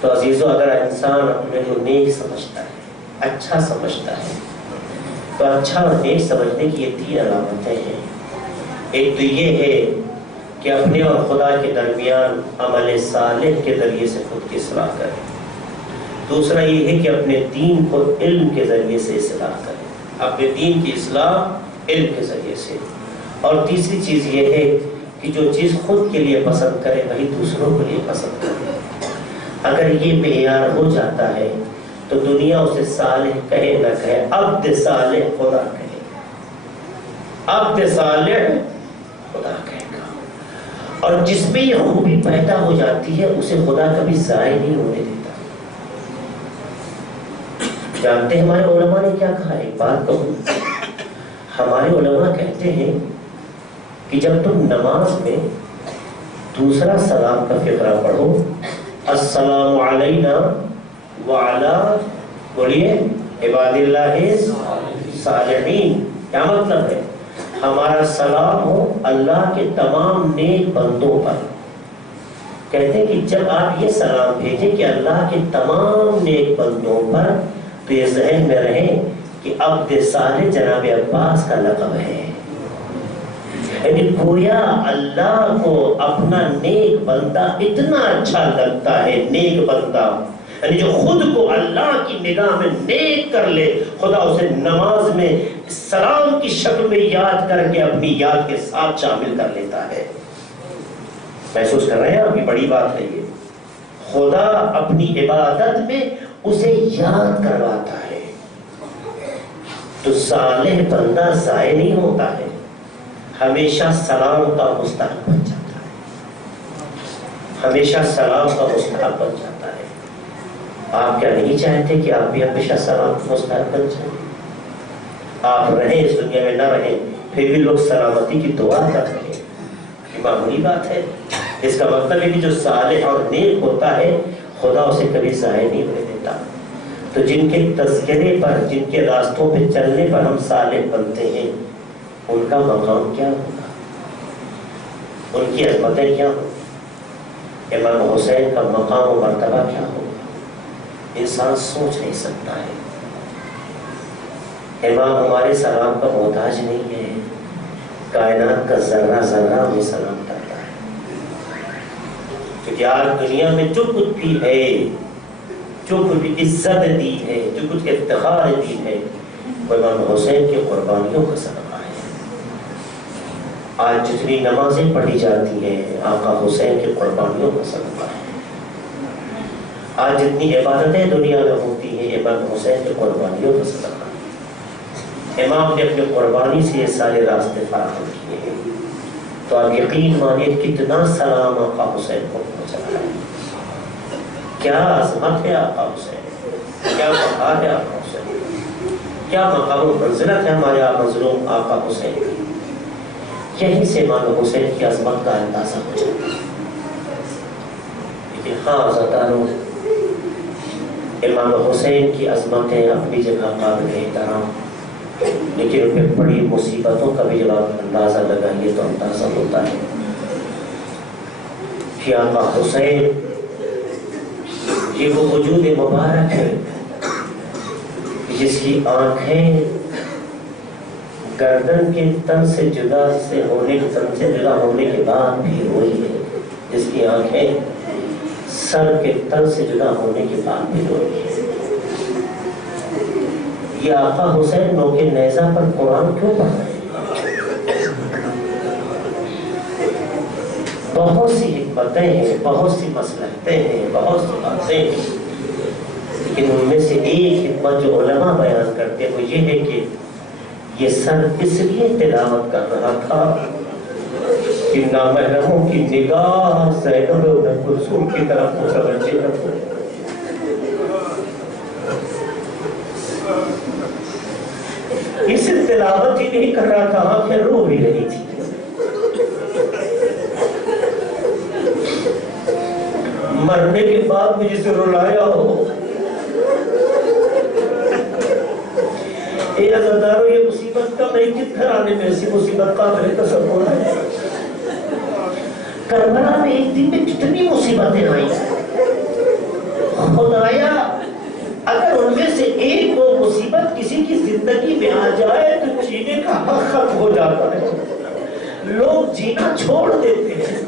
تو عزیزو اگر انسان اپنے کو نیک سمجھتا ہے، اچھا سمجھتا ہے، تو اچھا اور نیک سمجھنے کی یہ 3 علامتیں ہیں۔ ایک تو یہ ہے کہ اپنے اور خدا کے درمیان عمل صالح کے ذریعے سے خود کی اصلاح کرے۔ دوسرا یہ ہے کہ اپنے دین کو علم کے ذریعے سے اصلاح کرے، اپنے دین کی اصلاح علم کے ذریعے سے۔ اور تیسری چیز یہ ہے کہ جو چیز خود کے لیے پسند کرے وہی دوسروں کے لیے پسند کرے۔ اگر یہ معیار ہو جاتا ہے تو دنیا اسے صالح کہے نہ کہے، عبد صالح خدا کہے، عبد صالح خدا کہے گا۔ اور جس میں یہ خوبی پیدا ہو جاتی ہے اسے خدا کبھی ضائع نہیں ہونے دیتا۔ جانتے ہیں ہمارے علماء نے کیا کہا؟ ایک بات کہوں، ہمارے علماء کہتے ہیں کہ جب تم نماز میں دوسرا سلام کا فقرہ پڑھو، السلام علینا وعلا، بولیے عباد اللہ صالحین، کیا مطلب ہے؟ ہمارا سلام ہو اللہ کے تمام نیک بندوں پر۔ کہتے ہیں کہ جب آپ یہ سلام بھیجیں کہ اللہ کے تمام نیک بندوں پر، تو یہ ذہن میں رہے کہ عبد صالح جناب عباس کا لقب ہے۔ یعنی گویا اللہ کو اپنا نیک بندہ اتنا اچھا لگتا ہے، نیک بندہ یعنی جو خود کو اللہ کی نگاہ میں نیک کر لے، خدا اسے نماز میں سلام کی شکل میں یاد کر کے اپنی یاد کے ساتھ شامل کر لیتا ہے۔ محسوس کر رہے ہیں آپ؟ یہ بڑی بات ہے۔ یہ خدا اپنی عبادت میں اسے یاد کرواتا ہے۔ تو صالح بندہ ضائع نہیں ہوتا ہے، ہمیشہ سلام کا مستحق بن جاتا ہے، ہمیشہ سلام کا مستحق بن جاتا ہے۔ آپ کیا نہیں چاہتے کہ آپ بھی ہمیشہ سلام کا مستحق بن جائیں؟ آپ رہیں اس دنیا میں نہ رہیں پھر بھی لوگ سلامتی کی دعا کر رہے ہیں، یہ معمولی بات ہے۔ اس کا مطلب ہے کہ جو صالح اور نیک ہوتا ہے خدا اسے کبھی ضائع نہیں ہونے دیتا۔ تو جن کے تذکرے پر، جن کے راستوں پہ چلنے پر ہم صالح بنتے ہیں، ان کا مقام کیا ہوگا، ان کی عظمتیں کیا ہوگی، امام حسین کا مقام و مرتبہ کیا ہوگا، انسان سوچ نہیں سکتا ہے۔ امام ہمارے سلام کا محتاج نہیں ہے، کائنات کا ذرہ ذرہ ہمیں سلام کرتا ہے۔ کیونکہ آج دنیا میں جو کچھ بھی ہے، جو کچھ بھی عزت دی ہے، جو کچھ افتخار دی ہے، وہ امام حسین کی قربانیوں کا صدقہ ہے۔ آج جتنی نمازیں پڑھی جاتی ہیں آقا حسین کی قربانیوں کا صدقہ ہے۔ آج جتنی عبادتیں دنیا میں ہوتی ہیں امام حسین کی قربانیوں کا صدقہ ہے۔ امام نے اپنی قربانی سے یہ سارے راستے فراہم کیے ہیں۔ تو آپ یقین مانیے کتنا سلام آقا حسین کو پہنچ رہا ہے. کیا عظمت ہے آقا حسین، کیا وقار ہے آقا حسین، کیا مقام و منزلت ہے ہمارے مظلوم آقا حسین کی. یہیں سے امام حسین کی عظمت کا اندازہ ہو جاتا ہے. لیکن ہاں عزیزانو، امام حسین کی عظمتیں اپنی جگہ قابل احترام، لیکن ان پہ بڑی مصیبتوں کا بھی جب آپ اندازہ لگائیے تو اندازہ ہوتا ہے کہ آقا حسین یہ وہ وجود مبارک ہے جس کی آنکھیں گردن کے تن سے جدا ہونے کے بعد بھی روئی ہے، جس کی آنکھیں سر کے تن سے جدا ہونے کے بعد بھی روئی ہے. یہ آقا حسین نوک نیزہ پر قرآن کیوں پڑھ رہے ہیں؟ بہت سی حکمتیں ہیں، بہت سی مصلحتیں ہیں، بہت سی باتیں ہیں، لیکن ان میں سے ایک حکمت جو علماء بیان کرتے ہیں وہ یہ ہے کہ یہ سر اس لیے تلاوت کر رہا تھا کہ نامحرموں کی نگاہ زینب و ام کلثوم کی طرف متوجہ نہ ہو. اس تلاوت ہی نہیں کر رہا تھا، آنکھیں رو بھی رہی تھی. مرنے کے بعد بھی جسے رلایا ہو. اے عزیزانو، یہ مصیبت کا میں کس گھرانے میں ایسی مصیبت قابل تصور ہے. کربلا میں ایک دن میں کتنی مصیبتیں آئی. خدایا اگر ان میں سے ایک وہ مصیبت کسی کی زندگی میں آ جائے تو جینے کا حق ختم ہو جاتا ہے، لوگ جینا چھوڑ دیتے ہیں.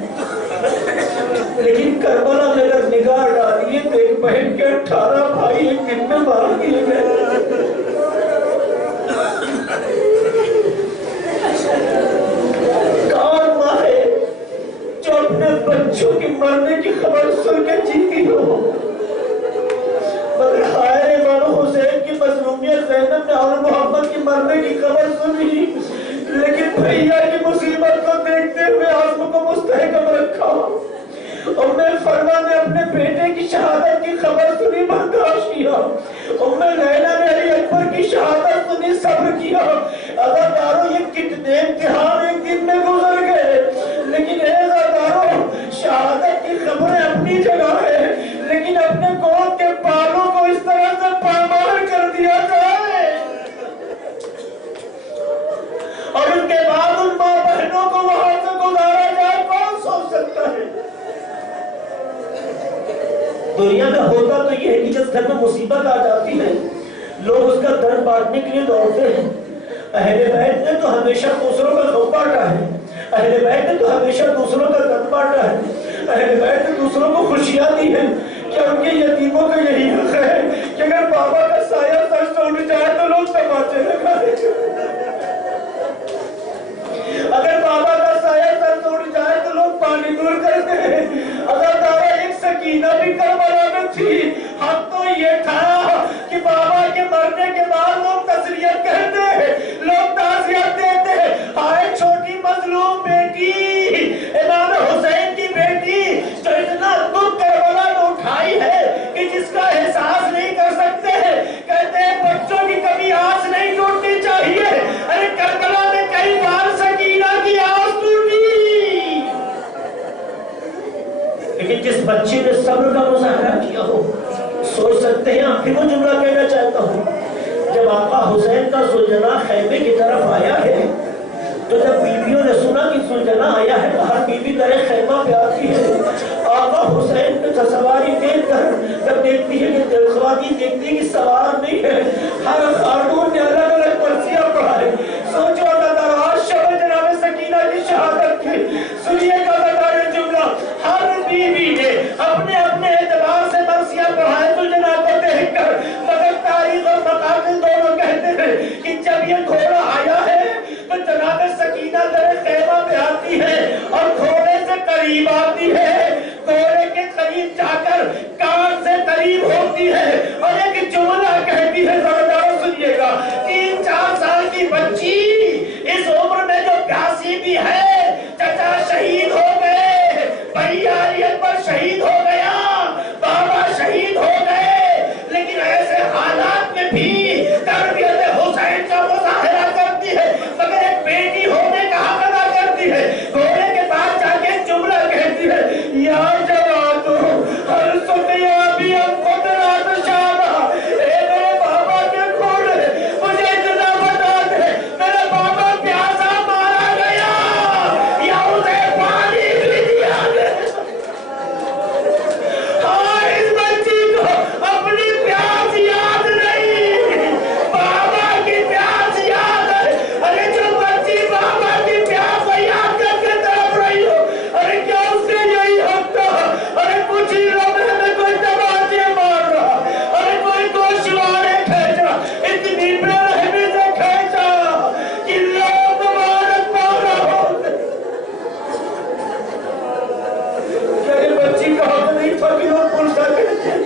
لیکن کربلا میں اگر نگاہ ڈالیے تو ایک بہن کے 18 بھائی ایک دن میں مار دیے گئے. کون ماں ہے جو اپنے بچوں کی مرنے کی خبر سن کے جیتی ہو؟ مگر ہائے امام حسین کی مظلومیت، زینب نے اور محمد کی مرنے کی خبر سنی، لیکن بھیا کی مصیبت کو دیکھتے ہوئے عزم کو مستحکم رکھا. ام فرما نے اپنے بیٹے کی شہادت کی خبر سنی، برداشت کیا. ام لیلا نے علی اکبر کی شہادت سنی، صبر کیا. عزادارو یہ کتنے امتحان ایک دن میں گزر گئے. لیکن اے عزادارو، شہادت کی خبریں اپنی جگہ ہے، لیکن اپنے قوم کے بالوں کو اس طرح سے پامال کر دیا جائے اور ان کے بعد ان ماں بہنوں کو وہاں سے گزارا جائے، کون سوچ سکتا ہے؟ دنیا میں ہوتا تو یہ ہے کہ جس گھر میں مصیبت آ جاتی ہے لوگ اس کا درد بانٹنے کے لیے دوڑتے ہیں. اہل بیت نے تو ہمیشہ دوسروں کا غم بانٹا ہے، اہل بیت نے تو ہمیشہ دوسروں کا درد بانٹا ہے، اہل بیت نے دوسروں کو خوشیاں دی ہیں. کیا ان کے یتیموں کا یہی حق ہے کہ اگر بابا کا سایہ سچ اٹھ جائے تو لوگ تماچے لگائیں؟ اگر بابا کا سایہ سچ اٹھ جائے تو لوگ پانی دور کرتے ہیں. اگر دارا ایک سکینہ بھی کربلا میں تھی، حق تو یہ تھا کہ بابا کے مرنے کے بعد لوگ تسلیت کہتے ہیں، لوگ تعزیت دیتے ہیں. ہائے چھوٹی مظلوم بیٹی، امام حسین کی بیٹی جو اتنا دکھ کربلا میں اٹھائی ہے کہ جس کا احساس نہیں کر سکتے ہیں. کہتے ہیں بچوں کی کبھی آس نہیں ٹوٹنی چاہیے. ارے کربلا میں کئی بار سکینہ کی آس ٹوٹی، لیکن جس بچے نے صبر کا مظاہرہ کیا ہو، سوچ سکتے ہیں. آپ پھر وہ جملہ کہنا چاہتا ہوں، جب آقا حسین کا سلجنا خیمے کی طرف آیا ہے تو جب بیویوں نے سنا کہ سلجنا آیا ہے تو ہر بیوی در خیمہ پہ آتی ہے. آقا حسین پہ سواری دیکھ کر جب دیکھتی ہے کہ خواتین دیکھتی ہے کہ سوار نہیں ہے، ہر خاتون نے الگ الگ پرچیاں پڑھائے. سوچو اللہ آج شب جناب سکینہ کی شہادت کی. سنیے گا بتانے جملہ، ہر بیوی نے اپنے اپنے اعتبار سے مرثیہ پڑھائے سلجنا کو دیکھ کر. مگر تاریخ اور مقابل دونوں کہتے ہیں کہ جب یہ گھوڑا آیا ہے تو جناب سکینہ در خیمہ پہ آتی ہے اور گھوڑے سے قریب آتی ہے، گھوڑے کے قریب جا کر کان سے قریب ہوتی ہے اور ایک جملہ کہتی ہے. زبردار سنیے گا، 3-4 سال کی بچی اس عمر میں جو پیاسی بھی ہے، چچا باقی لوگ پوچھتا کہتے ہیں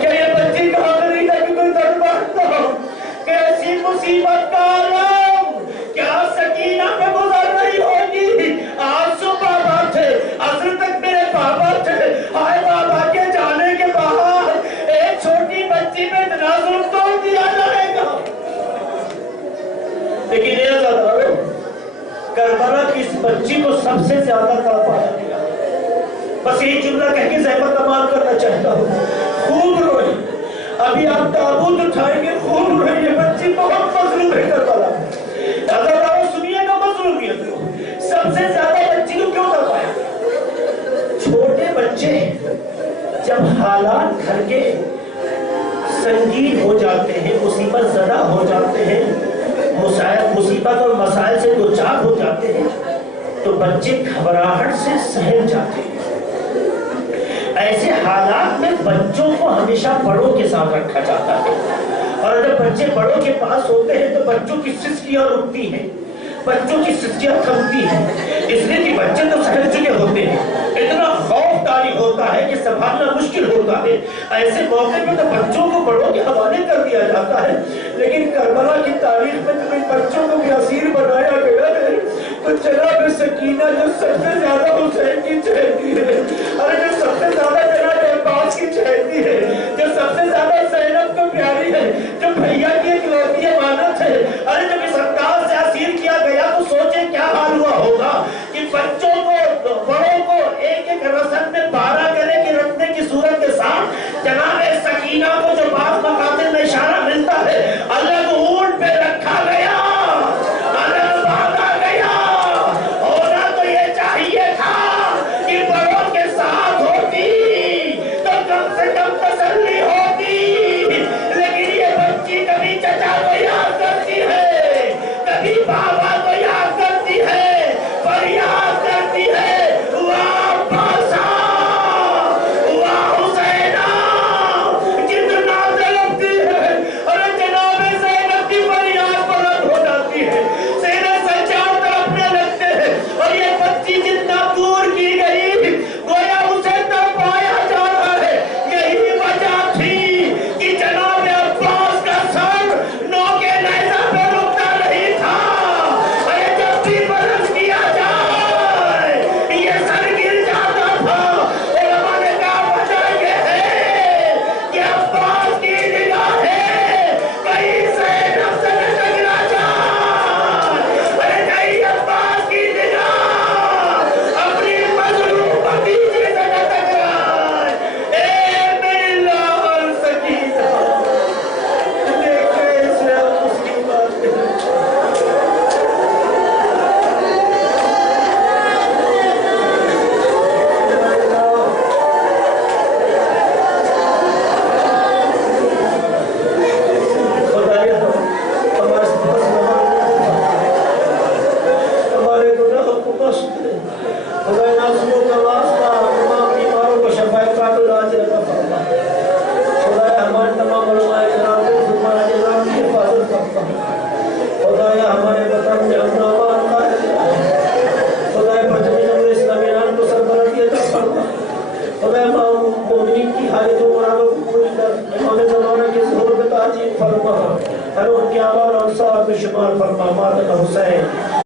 کہ یہ بچی کہاں کری تھا کہ کوئی دربار ہو، کیسی مصیبت کا عالم، کیا سکینہ پہ گزر رہی ہوگی۔ آج سو بابا تھے، عصر تک میرے بابا تھے، ہائے بابا کے جانے کے بعد ایک چھوٹی بچی پہ اتنا ظلم توڑ دیا جائے گا۔ لیکن یہ اللہ کربلا کی اس بچی کو سب سے زیادہ تڑپایا گیا۔ بس یہ جملہ کہہ کے زحمت تمام کرنا چاہتا ہوں، خوب روئی۔ ابھی آپ تابوت اٹھائیں گے، خوب روئی۔ یہ بچی بہت مظلوم ہے کربلا میں۔ اگر آپ سنیے گا مظلومیت کو، سب سے زیادہ بچی کو کیوں تڑپایا؟ چھوٹے بچے جب حالات گھر کے سنگین ہو جاتے ہیں، مصیبت زدہ ہو جاتے ہیں، مصیبت اور مسائل سے دوچار ہو جاتے ہیں، تو بچے گھبراہٹ سے سہم جاتے ہیں۔ ایسے حالات میں بچوں کو ہمیشہ بڑوں کے ساتھ رکھا جاتا ہے، اور جب بچے بڑوں کے پاس ہوتے ہیں تو بچوں کی سسکیاں رکتی ہیں، بچوں کی سسکیاں تھمتی ہیں، اس لیے کہ بچے تو سہم چکے ہوتے ہیں، اتنا خوف طاری ہوتا ہے کہ سنبھالنا مشکل ہوتا ہے۔ ایسے موقع پہ تو بچوں کو بڑوں کے حوالے کر دیا جاتا ہے، لیکن کربلا کی تاریخ میں جب ان بچوں کو بھی اسیر بنایا گیا ہے تو جناب سکینہ جو سب سے زیادہ حسین کی چہتی ہے، اور جو سب سے زیادہ جناب عباس کی چہتی ہے، جو سب سے زیادہ زینب کو پیاری ہے، جو بھیا کی اکلوتی امانت ہے، ارے جب اس انداز سے اسیر کیا گیا تو سوچیں کیا حال ہوا ہوگا کہ بچوں کو بڑوں کو ایک ایک رسم میں 12 گلے کی رکھنے کی صورت کے ساتھ جناب سکینہ کو جو بعض مقاصد میں اشارہ ملتا ہے الگ اونٹ پہ رکھا گیا، الگ باندھا گیا۔ ہونا تو یہ چاہیے تھا کہ بڑوں کے ساتھ ہوتی تو کم سے کم تسلی ہوتی، لیکن یہ بچی کبھی چچا کو یاد کرتی ہے، کبھی بابا کو یاد کرتی ہے، فریاد کرتی ہے واہ باسا واہ حسینہ، جتنا تڑپتی ہے۔ اور جناب زینب کی فریاد بلند ہو جاتی ہے، سینے سجاد تڑپنے لگتے ہیں، اور یہ بچی جتنا دور کی گئی گویا اسے تڑپایا جا رہا ہے۔ یہی وجہ تھی کہ جناب عباس کا سر نوکے نیزہ پہ رکتا نہیں تھا، ارے جب بھی بلند کیا جائے یہ سر گر جاتا تھا۔ علماء نے کہا وجہ یہ ہے کہ عباس کی نگاہیں کہیں زینب سے نہ ٹکرا جائے، ارے کہیں عباس کی نگاہ اپنی مظلوم بھتیجی سے نہ ٹکرائے۔ اے میری لال سکینہ، تجھے کیسے مصیبت ہے۔ خدایا ہمارے پاس ہمارے گناہوں کو بخش دے، خدایا نازلوں کا واسطہ تمام بیماروں کو شفا کامل عاجل عطا فرما، خدایا ہمارے تمام علماء کرام کو تمہارا نظام کی حفاظت فرما، خدایا ہمارے وطن میں امن و امان قائم رہے، خدایا پنجم جمہوریہ اسلامی ایران کو سربلندی عطا فرما، خدایا مومنین کی حاجتوں مرادوں کو پوری کر، امام زمانہ کے ظہور پہ تعظیم فرما، ہر ان کے اعمال و انصار میں شمار فرما، ماتم حسین